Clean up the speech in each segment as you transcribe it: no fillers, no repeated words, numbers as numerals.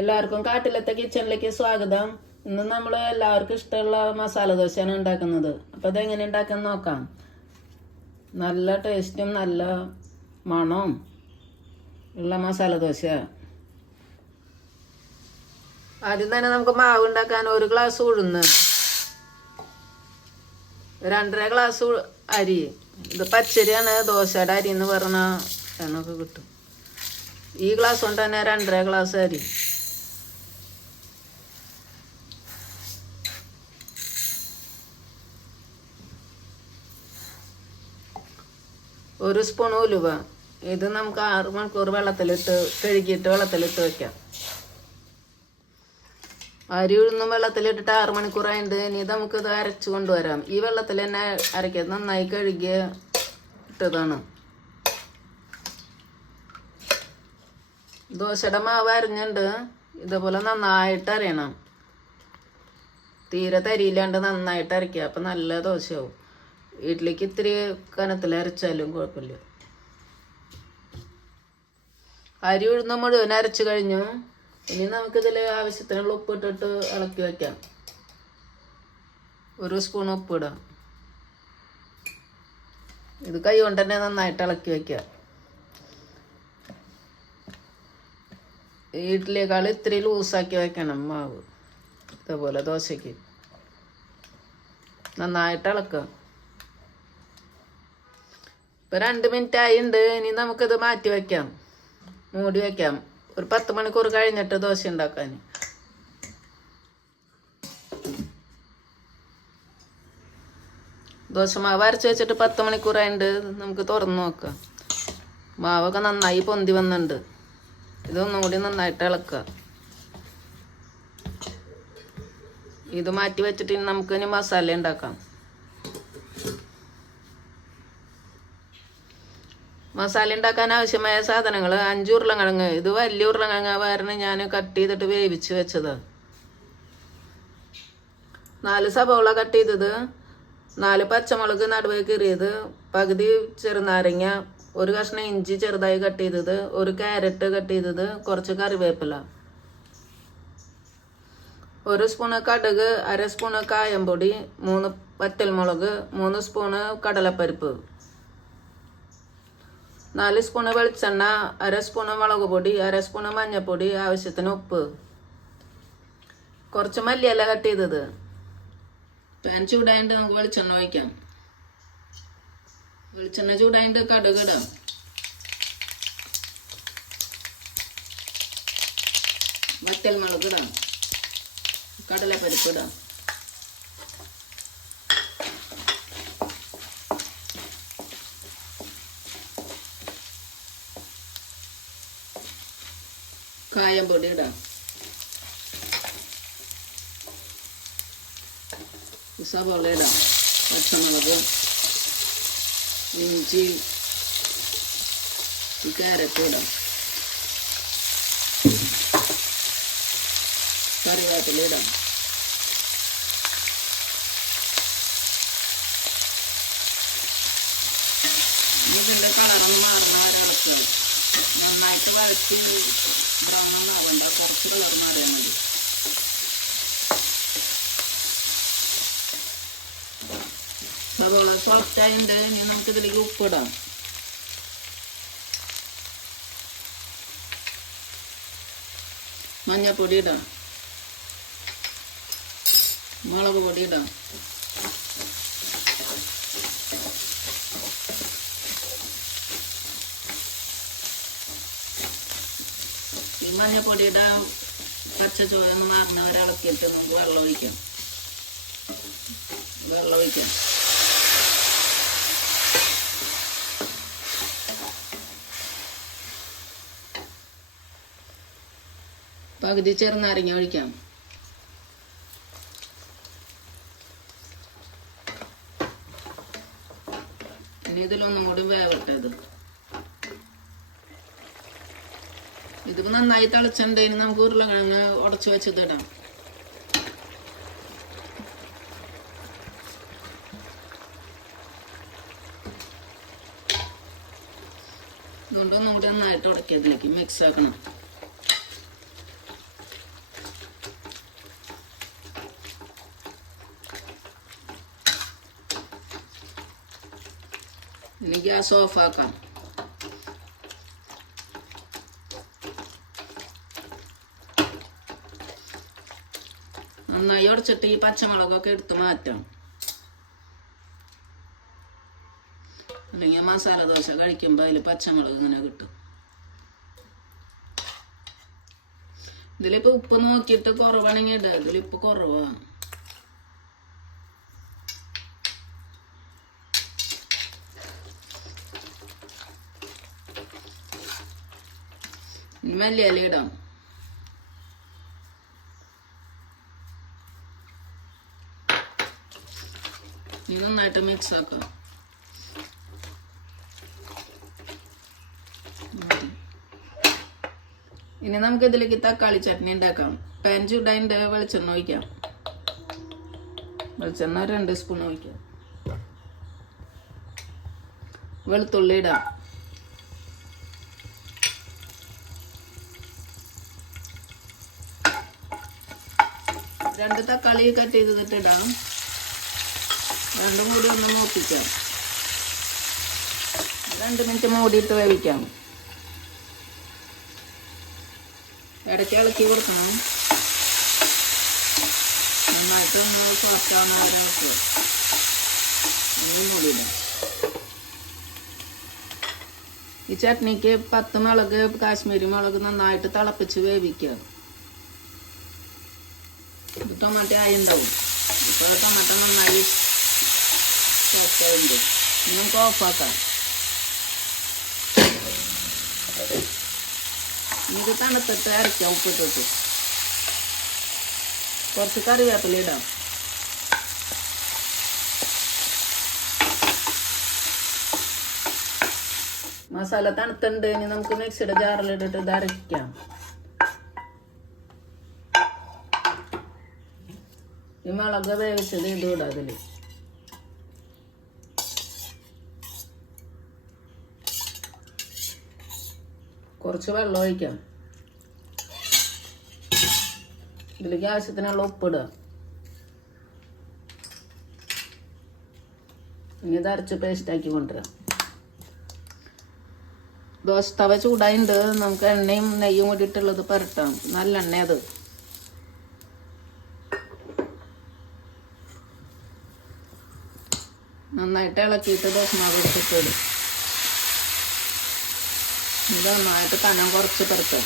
എല്ലാവർക്കും കാട്ടിലത്തെ കിച്ചണിലേക്ക് സ്വാഗതം. ഇന്ന് നമ്മൾ എല്ലാവർക്കും ഇഷ്ടമുള്ള മസാല ദോശയാണ് ഉണ്ടാക്കുന്നത്. അപ്പോൾ അതെങ്ങനെ ഉണ്ടാക്കാൻ നോക്കാം. നല്ല ടേസ്റ്റും നല്ല മണവും ഉള്ള മസാല ദോശ. ആദ്യം തന്നെ നമുക്ക് മാവ് ഉണ്ടാക്കാൻ 1 ഗ്ലാസ് ഉഴുന്ന്, 2.5 ഗ്ലാസ് അരി. ഇത് പച്ചരിയാണ്, ദോശയുടെ അരി എന്ന് പറഞ്ഞാൽ എന്നൊക്കെ കിട്ടും. ഈ ഗ്ലാസ് കൊണ്ട് തന്നെ 2.5 ഗ്ലാസ് അരി. ഒരു സ്പൂൺ ഉലുവ. ഇത് നമുക്ക് 6 മണിക്കൂർ കഴുകിയിട്ട് വെള്ളത്തിലിട്ട് വെക്കാം. അരി ഉഴുന്നും വെള്ളത്തിലിട്ടിട്ട് 6 മണിക്കൂറായിട്ട് ഇനി നമുക്കിത് അരച്ച് കൊണ്ടുവരാം. ഈ വെള്ളത്തിൽ തന്നെ അരയ്ക്കുന്നത് നന്നായി കഴുകി ഇട്ടതാണ്. ദോശയുടെ മാവ് അരിഞ്ഞുണ്ട്. ഇതുപോലെ നന്നായിട്ട് അരയണം. തീരെ തരിയില്ലാണ്ട് നന്നായിട്ട് അരയ്ക്കുക. അപ്പം നല്ല ദോശയാവും. ഇഡ്ഡലിക്ക് ഇത്തിരി കനത്തിൽ അരച്ചാലും കുഴപ്പമില്ല. അരി ഉഴുന്ന മുഴുവൻ അരച്ചു കഴിഞ്ഞു. ഇനി നമുക്കിതിൽ ആവശ്യത്തിനുള്ള ഉപ്പിട്ടിട്ട് ഇളക്കി വയ്ക്കാം. 1 സ്പൂൺ ഉപ്പിടാം. ഇത് കൈ കൊണ്ട് തന്നെ നന്നായിട്ട് ഇളക്കി വയ്ക്കാം. ഇഡ്ഡലിയേക്കാൾ ഇത്തിരി ലൂസാക്കി വയ്ക്കണം മാവ്. ഇതേപോലെ ദോശയ്ക്ക് നന്നായിട്ട് ഇളക്കുക. ഇപ്പം 2 മിനിറ്റ് ആയിട്ടുണ്ട്. ഇനി നമുക്കിത് മാറ്റി വയ്ക്കാം, മൂടി വയ്ക്കാം. ഒരു 10 മണിക്കൂർ കഴിഞ്ഞിട്ട് ദോശ ഉണ്ടാക്കാൻ. ദോശമാവ് അരച്ച് വെച്ചിട്ട് 10 മണിക്കൂറായിട്ട് നമുക്ക് തുറന്ന് നോക്കാം. മാവൊക്കെ നന്നായി പൊന്തി വന്നിട്ടുണ്ട്. ഇതൊന്നും കൂടി നന്നായിട്ട് ഇളക്കുക. ഇത് മാറ്റി വെച്ചിട്ട് നമുക്ക് ഇനി മസാല ഉണ്ടാക്കാം. മസാല ഉണ്ടാക്കാൻ ആവശ്യമായ സാധനങ്ങൾ: 5 ഉരുളക്കിഴങ്ങ്. ഇത് വലിയ ഉരുളക്കിഴങ്ങ് കാരണം ഞാൻ കട്ട് ചെയ്തിട്ട് വേവിച്ച് വെച്ചതാണ്. 4 സവോള കട്ട് ചെയ്തത്, 4 പച്ചമുളക് നടുവേ കീറിയത്, പകുതി ചെറുനാരങ്ങ, 1 കഷ്ണം ഇഞ്ചി ചെറുതായി കട്ട് ചെയ്തത്, 1 ക്യാരറ്റ് കട്ട് ചെയ്തത്, കുറച്ച് കറിവേപ്പില, 1 സ്പൂണ് കടുക്, 1/2 സ്പൂണ് കായംപൊടി, 3 വറ്റൽമുളക്, 3 സ്പൂണ് കടലപ്പരിപ്പ്, 4 സ്പൂണ് വെളിച്ചെണ്ണ, 1/2 സ്പൂണ് മുളക് പൊടി, 1/2 സ്പൂണ് മഞ്ഞൾപ്പൊടി, ആവശ്യത്തിന് ഉപ്പ്, കുറച്ച് മല്ലിയില കട്ട് ചെയ്തത്. പാൻ ചൂടായിട്ട് നമുക്ക് വെളിച്ചെണ്ണ ഒഴിക്കാം. വെളിച്ചെണ്ണ ചൂടായിട്ട് കടുക് ഇടാം. വറ്റൽമുളക് ഇടാം. കടലപ്പരിപ്പ് ഇടാം. കായംപൊടി ഇടാം. സവോള ഇടാം. പച്ചമുളക്, ഇഞ്ചി, ക്യാരറ്റ് ഇടാം. കറിവേപ്പില ഇടാം. ഇതിൻ്റെ കളറൊന്നും മാറുന്ന വരെ ഇളക്കുക. നന്നായിട്ട് വഴറ്റി ബ്രൗൺ ഒന്നും ആവണ്ട, കുറച്ച് കളർ മാറിയാൽ മതി. സവോള സോഫ്റ്റായുണ്ട്. ഇനി നമുക്കിതിലേക്ക് ഉപ്പിടാം. മഞ്ഞൾപ്പൊടി ഇടാം. മുളക് പൊടി ഇടാം. ഈ മഞ്ഞൾപ്പൊടിയുടെ പച്ച ചുവന്ന് മാറുന്ന ഒരിളക്കിയിട്ട് നമുക്ക് വെള്ളം ഒഴിക്കാം. പകുതി ചെറുനാരങ്ങ ഒഴിക്കാം. ഇനി ഇതിലൊന്നും കൂടി വേവട്ടത്. ഇതിപ്പോൾ നന്നായി തിളച്ചിട്ടുണ്ടെങ്കിൽ നമുക്ക് ഉരുളക്കിഴങ്ങ് ഉടച്ച് വെച്ചത് ഇടാം. ഇതുകൊണ്ട് ഒന്നും കൂടി നന്നായിട്ട് ഉടക്കി അതിലേക്ക് മിക്സ് ആക്കണം. ഇനി ഗ്യാസ് ഓഫാക്കാം. നന്നായി ഉടച്ചിട്ട് ഈ പച്ചമുളകൊക്കെ എടുത്ത് മാറ്റാം. അല്ലെങ്കിൽ മസാല ദോശ കഴിക്കുമ്പോൾ അതിൽ പച്ചമുളക് ഇങ്ങനെ കിട്ടും. ഇതിലിപ്പോൾ ഉപ്പ് നോക്കിയിട്ട് കുറവാണെങ്കിൽ ഇടുക. ഇതിലിപ്പോൾ കുറവാണ്. ഇനി മല്ലിയില ഇടാം. ഇനി നന്നായിട്ട് മിക്സ് ആക്കാം. ഇനി നമുക്ക് ഇതിലേക്ക് തക്കാളി ചട്നി ഉണ്ടാക്കാം. പാൻ ചൂടായിട്ട് വെളിച്ചെണ്ണ ഒഴിക്കാം. വെളിച്ചെണ്ണ 2 സ്പൂൺ ഒഴിക്കാം. വെളുത്തുള്ളി ഇടാം. രണ്ട് തക്കാളി കട്ട് ചെയ്തിട്ട് ഇടാം. രണ്ടും കൂടി ഒന്ന് മൂപ്പിക്കാം. 2 മിനിറ്റ് മൂടിയിട്ട് വേവിക്കാം. ഇടയ്ക്ക് ഇളക്കി കൊടുക്കണം. നന്നായിട്ട് ഒന്ന് സോഫ്റ്റ് ആവുന്ന വരെ വെക്കുക. മൂടിയിടാം. ഈ ചട്നിക്ക് 10 മുളക് കാശ്മീരി മുളക് നന്നായിട്ട് തിളപ്പിച്ച് വേവിക്കുക. ഇത് ടൊമാറ്റോ ആയി ഉണ്ടാവും. ഇപ്പോൾ ടൊമാറ്റോ നന്നായി സോഫ്റ്റ് ആയിട്ടുണ്ട്. ഇനി നമുക്ക് ഓഫാക്കാം. ഇത് തണുത്തിട്ട് അരയ്ക്കാം. ഉപ്പിട്ടിട്ട് കുറച്ച് കറിവേപ്പില ഇടാം. മസാല തണുത്തുണ്ട്. ഇനി നമുക്ക് മിക്സിയുടെ ജാറിലിട്ടിട്ട് ഇത് അരയ്ക്കാം. ഈ മുളക് വേവിച്ചത് ഇടും അതിൽ. കുറച്ച് വെള്ളം ഒഴിക്കാം. ഇതിലേക്ക് ആവശ്യത്തിനുള്ള ഉപ്പിടുക. ഇനി ഇത് അരച്ച് പേസ്റ്റാക്കി കൊണ്ടുവരാം. ദോശ തവ ചൂടായിട്ടുണ്ട്. നമുക്ക് എണ്ണയും നെയ്യും കൂടിയിട്ടുള്ളത് പുരട്ടാം. നല്ല എണ്ണ അത്. നന്നായിട്ട് ഇളക്കിയിട്ട് ദോശമാവ് എടുത്തിട്ടിടും. ഇത് നന്നായിട്ട് കനം കുറച്ച് പുരട്ടാം.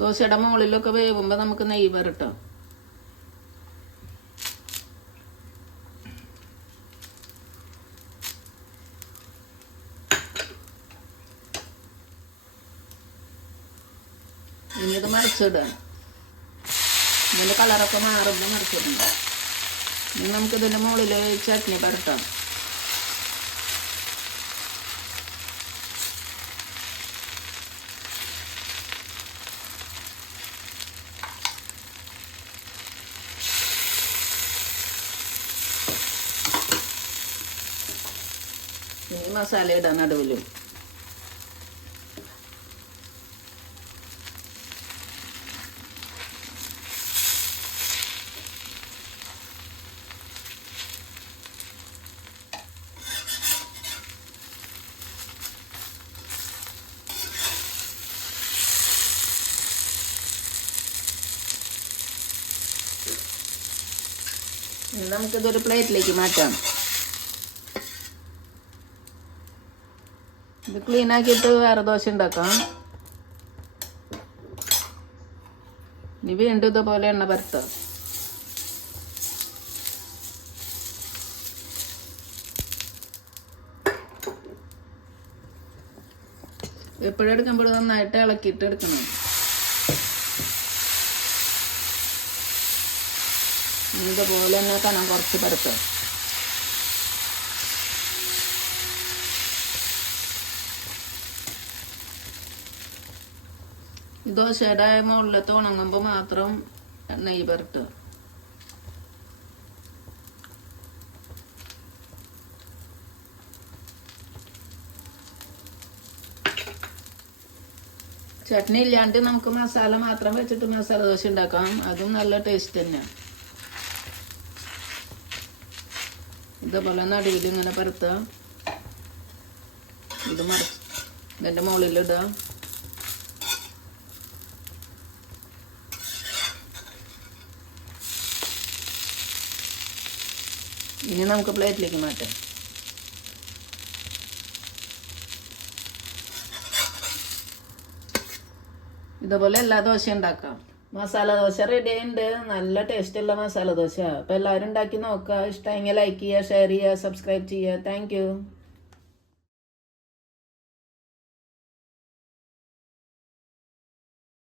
ദോശയുടെ മുകളിലൊക്കെ വേവുമ്പോൾ നമുക്ക് നെയ്യ് പുരട്ടാം. ഇനി ഇത് മറിച്ചിടാം. ഇതിൻ്റെ കളറൊക്കെ മാറുമ്പോൾ മറിച്ചിടണം. ഇനി നമുക്കിതിൻ്റെ മുകളിൽ ചട്നി പുരട്ടാം. ഇനി മസാല ഇടാം നടുവിലും. നമുക്കിതൊരു പ്ലേറ്റിലേക്ക് മാറ്റാം. ഇത് ക്ലീൻ ആക്കിയിട്ട് വേറെ ദോശ ഉണ്ടാക്കാം. ഇനി വീണ്ടും ഇതുപോലെ എണ്ണ പരത്താം. എപ്പോഴും എടുക്കുമ്പോൾ നന്നായിട്ട് ഇളക്കിയിട്ട് എടുക്കണം. ഇതുപോലെ തന്നെ കനം കുറച്ച് പരത്താം. ഈ ദോശയുടെ മുകളിലത്ത് ഉണങ്ങുമ്പോൾ മാത്രം നെയ്യ് പരട്ടുക. ചട്നി ഇല്ലാണ്ട് നമുക്ക് മസാല മാത്രം വെച്ചിട്ട് മസാല ദോശ ഉണ്ടാക്കാം. അതും നല്ല ടേസ്റ്റ് തന്നെയാണ്. ഇതേപോലെ നടുവിൽ ഇങ്ങനെ പരത്തുക. ഇത് ഇതിൻ്റെ മുകളിലിടുക. ഇനി നമുക്ക് പ്ലേറ്റിലേക്ക് മാറ്റാം. ഇതുപോലെ എല്ലാ ദോശയും ഉണ്ടാക്കാം. മസാല ദോശ റെഡി ആയിട്ടുണ്ട്. നല്ല ടേസ്റ്റുള്ള മസാല ദോശ. അപ്പോൾ എല്ലാവരും ഉണ്ടാക്കി നോക്കുക. ഇഷ്ടമെങ്കിൽ ലൈക്ക് ചെയ്യുക, ഷെയർ ചെയ്യുക, സബ്സ്ക്രൈബ് ചെയ്യുക. താങ്ക്